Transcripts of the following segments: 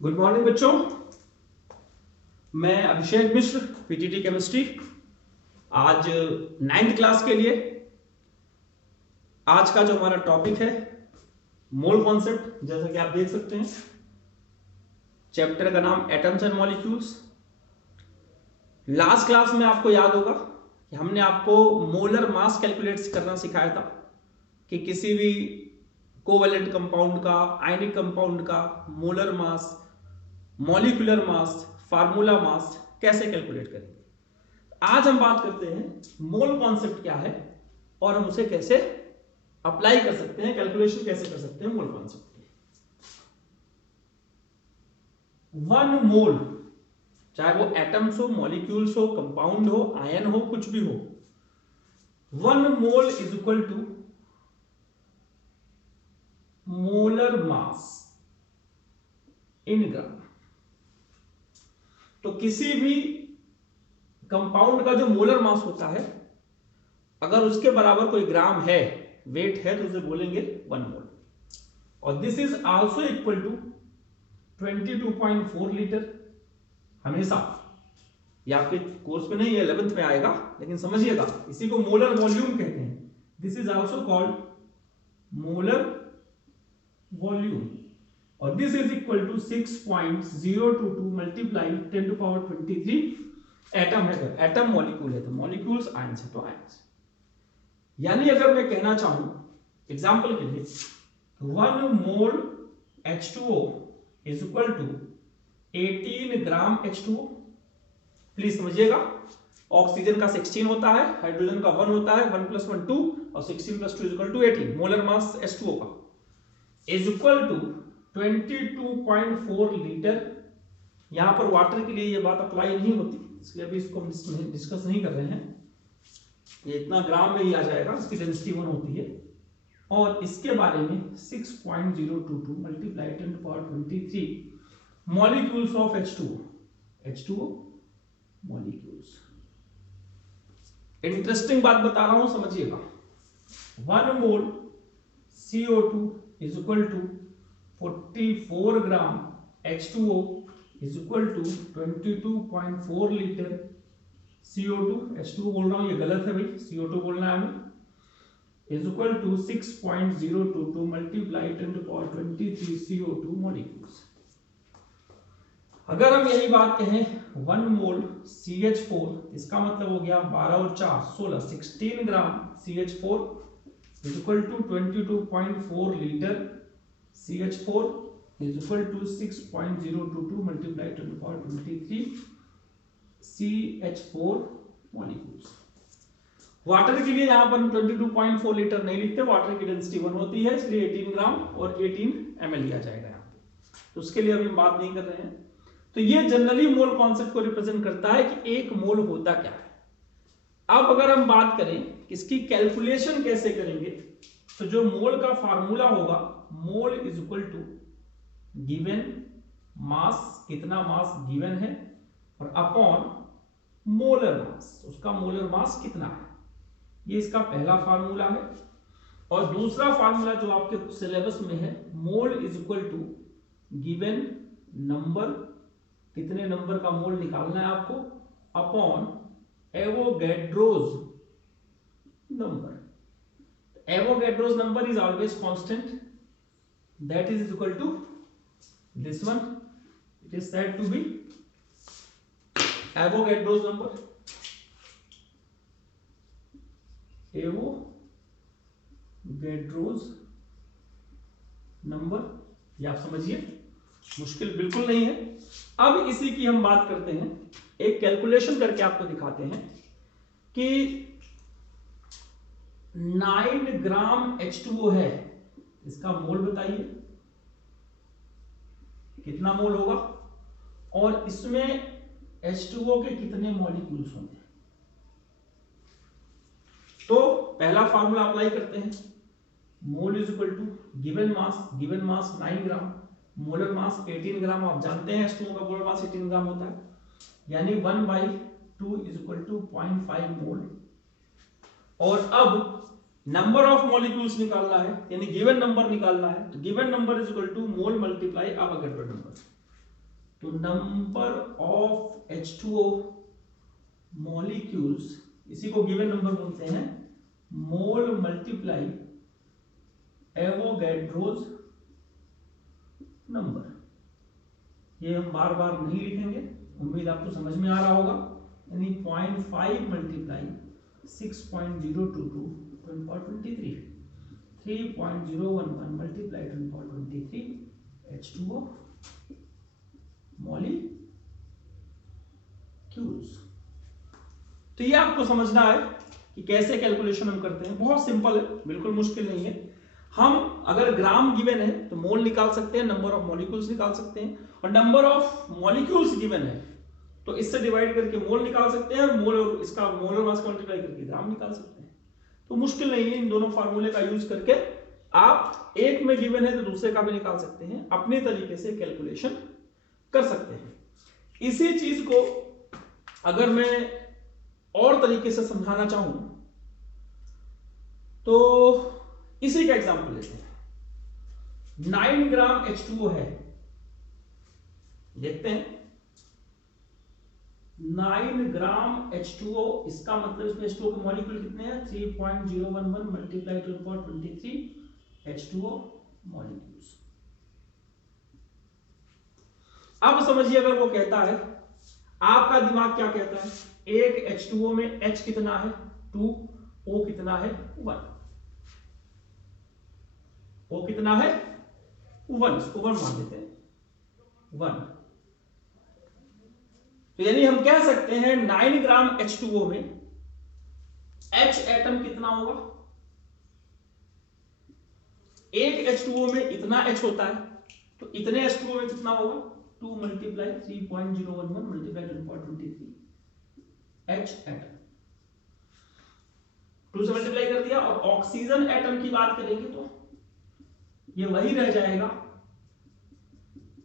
Good morning बच्चों, मैं अभिषेक मिश्र, PGT chemistry. आज 9th क्लास के लिए आज का जो हमारा टॉपिक है मोल कॉन्सेप्ट, जैसा कि आप देख सकते हैं चैप्टर का नाम atoms and molecules. Last class में आपको याद होगा कि हमने आपको मोलर मास कैलकुलेट करना सिखाया था कि किसी भी कोवेलेंट कंपाउंड का, आयनिक कंपाउंड का molar mass, molecular mass, formula mass कैसे कैलकुलेट करेंगे। आज हम बात करते हैं मोल कॉन्सेप्ट क्या है और हम उसे कैसे अप्लाई कर सकते हैं, कैलकुलेशन कैसे कर सकते हैं मोल कॉन्सेप्ट की। 1 मोल, चाहे वो एटम्स हो, मॉलिक्यूल्स हो, कंपाउंड हो, आयन हो, कुछ भी हो, 1 mole is equal to molar mass in gram. तो किसी भी कंपाउंड का जो मोलर मास होता है, अगर उसके बराबर कोई ग्राम है, वेट है, तो उसे बोलेंगे 1 मोल। और this is also equal to 22.4 litre. हमेशा ये आपके कोर्स में नहीं, 11th में आएगा, लेकिन समझिएगा इसी को मोलर वॉल्यूम कहते हैं। This is also called molar volume. और this is equal to 6.022 multiply 10 to power 23 atom है। तो एटम मॉलिक्यूल है तो मॉलिक्यूल्स, आयंस है तो आयंस। यानी अगर मैं कहना चाहूं एग्जांपल के लिए 1 mole H2O is equal to 18 gram H2O। Please समझिएगा, ऑक्सीजन का 16 होता है, हाइड्रोजन का 1 होता है, 1 + 1 2 और 16 + 2 is equal to 18। Molar mass H2O का इज इक्वल टू 22.4 लीटर। यहां पर वाटर के लिए ये बात अप्लाई नहीं होती, इसलिए अभी इसको हम डिस्कस नहीं कर रहे हैं। ये इतना ग्राम में ही आ जाएगा, इसकी डेंसिटी 1 होती है। और इसके बारे में 6.022 multiply 10 to power 23 molecules of H2O molecules. Interesting बात बता रहा हूं, समझिएगा। 1 mole CO2 is equal to 44 gram H2O is equal to 22.4 litre CO2। H2O बोल रहा हूं, ये गलत है भाई, CO2 बोलना है हमें। Is equal to 6.022 multiply 10 to power 23 CO2 molecules. अगर हम यही बात कहें 1 मोल CH4, इसका मतलब हो गया 12 और 4 16, 16 gram CH4 is equal to 22.4 litre CH4 is equal to 6.022 multiplied 10 to the power 23 CH4 molecules। Water के लिए यहां पर 22.4 लीटर नहीं लिखते, वाटर की डेंसिटी 1 होती है, इसलिए 18 ग्राम और 18 ml लिया जाएगा यहाँ पे, तो उसके लिए अभी हम बात नहीं कर रहे हैं। तो ये जनरली मोल कॉन्सेप्ट को रिप्रेजेंट करता है कि एक मोल होता क्या है। अब अगर हम बात करें इसकी कैलकुलेशन कैसे करेंगे, तो जो मोल का फार्मूला होगा, mole is equal to given mass, कितना मास गिवन है, और अपॉन मोलर मास, उसका मोलर मास कितना है। ये इसका पहला फार्मूला है। और दूसरा फार्मूला जो आपके सिलेबस में है, mole is equal to given number, कितने नंबर का मोल निकालना है आपको, upon Avogadro's number. Avogadro's number is always constant, that is equal to this one, it is said to be Avogadro's number। Avogadro's number, ये आप समझिए, मुश्किल बिल्कुल नहीं है। अब इसी की हम बात करते हैं, एक कैलकुलेशन करके आपको दिखाते हैं कि 9 ग्राम H2O है, इसका मोल बताइए कितना मोल होगा, और इसमें H2O के कितने मॉलिक्यूल्स होंगे। तो पहला फार्मूला अप्लाई करते हैं, mole is equal to given mass 9 gram, molar mass 18 gram. आप जानते हैं H2O का मोलर मास 18 ग्राम होता है, यानी 1/2 इज इक्वल टू 0.5 मोल। और अब नंबर ऑफ मॉलिक्यूल्स निकालना है, यानी गिवन नंबर निकालना है, तो given number is equal to mole multiply Avogadro number. तो नंबर ऑफ H2O मॉलिक्यूल्स, इसी को गिवन नंबर बोलते हैं, मोल मल्टीप्लाई एवोगैड्रोज नंबर। ये हम बार बार नहीं लिखेंगे, उम्मीद आपको समझ में आ रहा होगा। यानी 0.5 मल्टीप्लाई 6.022 10^23, 3.011 मल्टीप्लाई 10^23 H2O मॉलिक्यूल्स। तो ये आपको समझना है कि कैसे कैलकुलेशन हम करते हैं। बहुत सिंपल है, बिल्कुल मुश्किल नहीं है। हम अगर ग्राम गिवन है तो मोल निकाल सकते हैं, नंबर ऑफ मॉलिक्यूल्स निकाल सकते हैं, और नंबर ऑफ मॉलिक्यूल्स गिवन है तो इससे डिवाइड करके मोल निकाल सकते हैं, और मोल और इसका मोलर मास का मल्टीप्लाई करके ग्राम निकाल सकते हैं। तो मुश्किल नहीं है, इन दोनों फार्मूले का यूज करके आप एक में गिवन है तो दूसरे का भी निकाल सकते हैं, अपने तरीके से कैलकुलेशन कर सकते हैं। इसी चीज को अगर मैं और तरीके से समझाना चाहूं तो इसी का एग्जांपल लेते हैं। 9 ग्राम H2O है, देखते हैं 9 ग्राम H2O, इसका मतलब इसमें H2O के मॉलिक्यूल कितने हैं? 3.011 मल्टीप्लाई 10^23 H2O मॉलिक्यूल्स। अब समझिए, अगर वो कहता है, आपका दिमाग क्या कहता है? एक H2O में H कितना है? 2, O कितना है? 1। O कितना है? 1, इसको 1 मान देते हैं, 1। तो यानी हम कह सकते हैं 9 ग्राम H2O में H एटम कितना होगा? एक H2O में इतना H होता है, तो इतने H2O में कितना होगा? 2 मल्टीप्लाई 3.011 मल्टीप्लाई 10^23 H एटम, 2 से मल्टीप्लाई कर दिया। और ऑक्सीजन एटम की बात करेंगे तो ये वही रह जाएगा,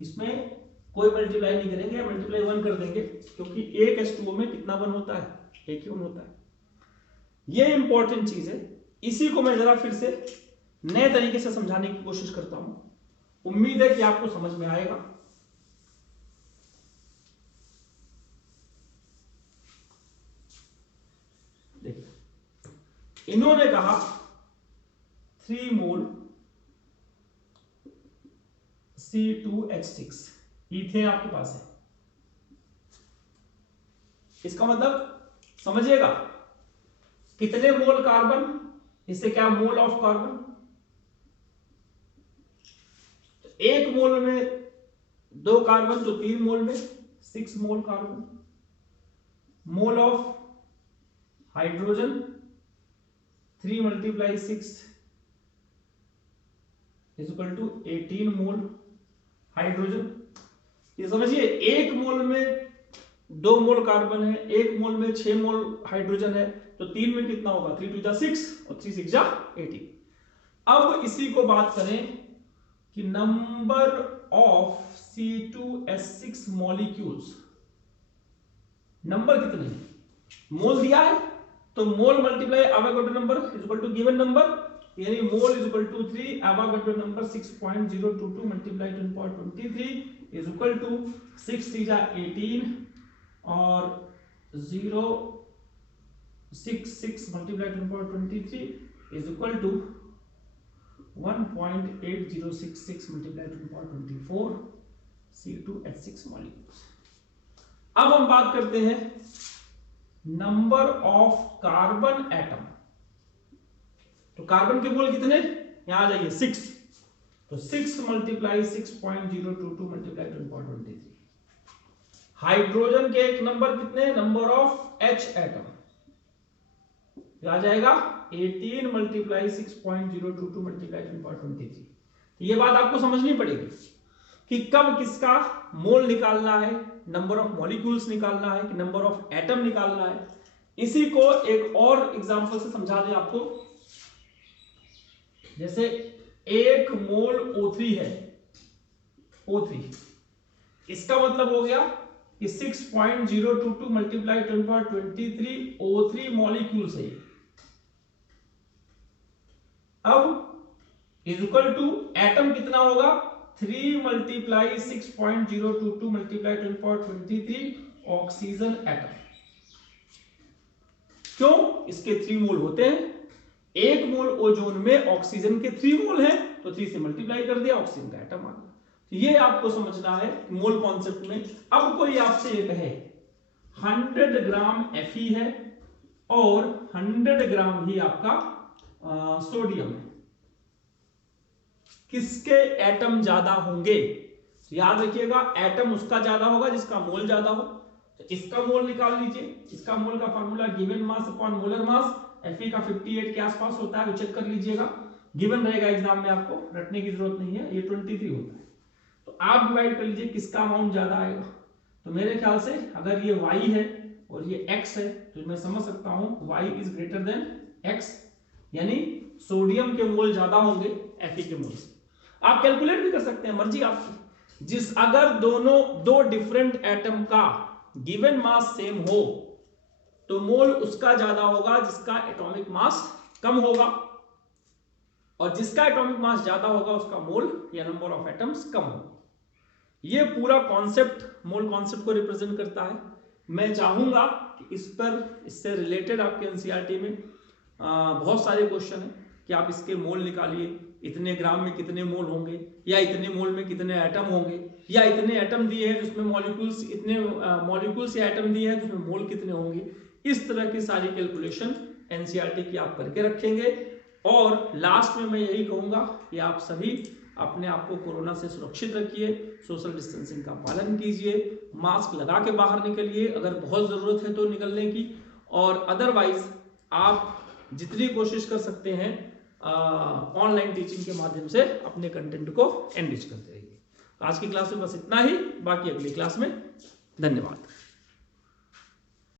इसमें कोई मल्टीप्लाई नहीं करेंगे, मल्टीप्लाई 1 कर देंगे, क्योंकि एक H2O में कितना 1 होता है? एक ही 1 होता है। ये इंपॉर्टेंट चीज है। इसी को मैं जरा फिर से नए तरीके से समझाने की कोशिश करता हूं, उम्मीद है कि आपको समझ में आएगा। देखिए, इन्होंने कहा 3 मोल C2H6 ईथेन आपके पास है। इसका मतलब समझिएगा, कितने मोल कार्बन, इससे क्या मोल ऑफ कार्बन? एक मोल में 2 कार्बन तो 3 मोल में 6 mole carbon. Mole of hydrogen 3 multiply 6 is equal to 18 mole hydrogen. ये समझिए, एक मोल में 2 मोल कार्बन है, एक मोल में 6 मोल हाइड्रोजन है, तो 3 में कितना होगा? 3 2 6 और 3 6 18। अब इसी को बात करें कि number of C2H6 molecules, number कितने हैं? मोल दिया है तो mole multiply Avogadro number is equal to given number, यानी mole is equal to 3, Avogadro number 6.022 multiply 10^23 is equal to 6 3 18 और 0.66 multiply 10^23 is equal to 1.8066 multiply 10^24 C2H6 molecules. अब हम बात करते हैं नंबर ऑफ कार्बन एटम। तो कार्बन के mole कितने? यहां आ जाइए 6, तो 6 मल्टीप्लाई 6.022 मल्टीप्लाई 10^23। हाइड्रोजन के एक नंबर कितने? नंबर ऑफ H एटम आ जाएगा 18 मल्टीप्लाई 6.022 मल्टीप्लाई 10^23। ये बात आपको समझनी पड़ेगी कि कब किसका मोल निकालना है, नंबर ऑफ मॉलिक्यूल्स निकालना है कि नंबर ऑफ एटम निकालना है। इसी को एक और एग्जांपल से समझा दें आपको। जैसे 1 मोल O3 है, O3, इसका मतलब हो गया कि 6.022 मल्टीप्लाई 10^23 O3 मॉलिक्यूल्स है। अब इज इक्वल टू एटम कितना होगा? 3 मल्टीप्लाई 6.022 मल्टीप्लाई 1023 ऑक्सीजन एटम। क्यों? इसके 3 मोल होते हैं, 1 मोल ओजोन में ऑक्सीजन के 3 मोल हैं, तो 3 से मल्टीप्लाई कर दिया, ऑक्सीजन का एटम आ गया। तो ये आपको समझना है मोल कॉन्सेप्ट में। अब कोई आपसे ये कहे 100 ग्राम Fe है और 100 ग्राम ही आपका सोडियम है, किसके एटम ज्यादा होंगे? तो याद रखिएगा, एटम उसका ज्यादा होगा जिसका मोल ज्यादा हो। तो इसका मोल निकाल लीजिए, इसका मोल का formula given mass upon molar mass, Fe का 58 के आसपास होता है, तो चेक कर लीजिएगा, गिवन रहेगा एग्जाम में, आपको रटने की जरूरत नहीं है, ये 23 होता है। तो आप डिवाइड कर लीजिए किसका अमाउंट ज्यादा आएगा। तो मेरे ख्याल से अगर ये y है और ये x है, तो मैं समझ सकता हूं y is greater than x, यानी सोडियम के मोल ज्यादा होंगे Fe के मोल से। आप कैलकुलेट भी कर सकते हैं, मर्जी आपकी। अगर दोनों दो डिफरेंट एटम का गिवन मास सेम हो तो मोल उसका ज्यादा होगा जिसका एटॉमिक मास कम होगा, और जिसका एटॉमिक मास ज्यादा होगा उसका मोल या नंबर ऑफ एटम्स कम होगा। ये पूरा कॉन्सेप्ट मोल कॉन्सेप्ट को रिप्रेजेंट करता है। मैं चाहूंगा कि इस पर, इससे रिलेटेड आपके एनसीईआरटी में बहुत सारे क्वेश्चन हैं कि आप इसके मोल निकालिए, इतने ग्राम में कितने मोल होंगे, या इतने मोल में कितने एटम होंगे, या इतने एटम दिए हैं जिसमें मॉलिक्यूल्स, इतने मॉलिक्यूल्स या एटम दिए हैं जिसमें मोल कितने होंगे। इस तरह की सारी कैलकुलेशन एनसीईआरटी की आप करके रखेंगे। और लास्ट में मैं यही कहूंगा कि आप सभी अपने आप को कोरोना से सुरक्षित रखिए, सोशल डिस्टेंसिंग का पालन कीजिए, मास्क लगा के बाहर निकलिए अगर बहुत ज़रूरत है तो निकलने की, और अदरवाइज आप जितनी कोशिश कर सकते हैं ऑनलाइन टीचिंग के माध्यम से अपने कंटेंट को एनरिच करते रहिए। आज की क्लास में बस इतना ही, बाकी अगली क्लास में। धन्यवाद।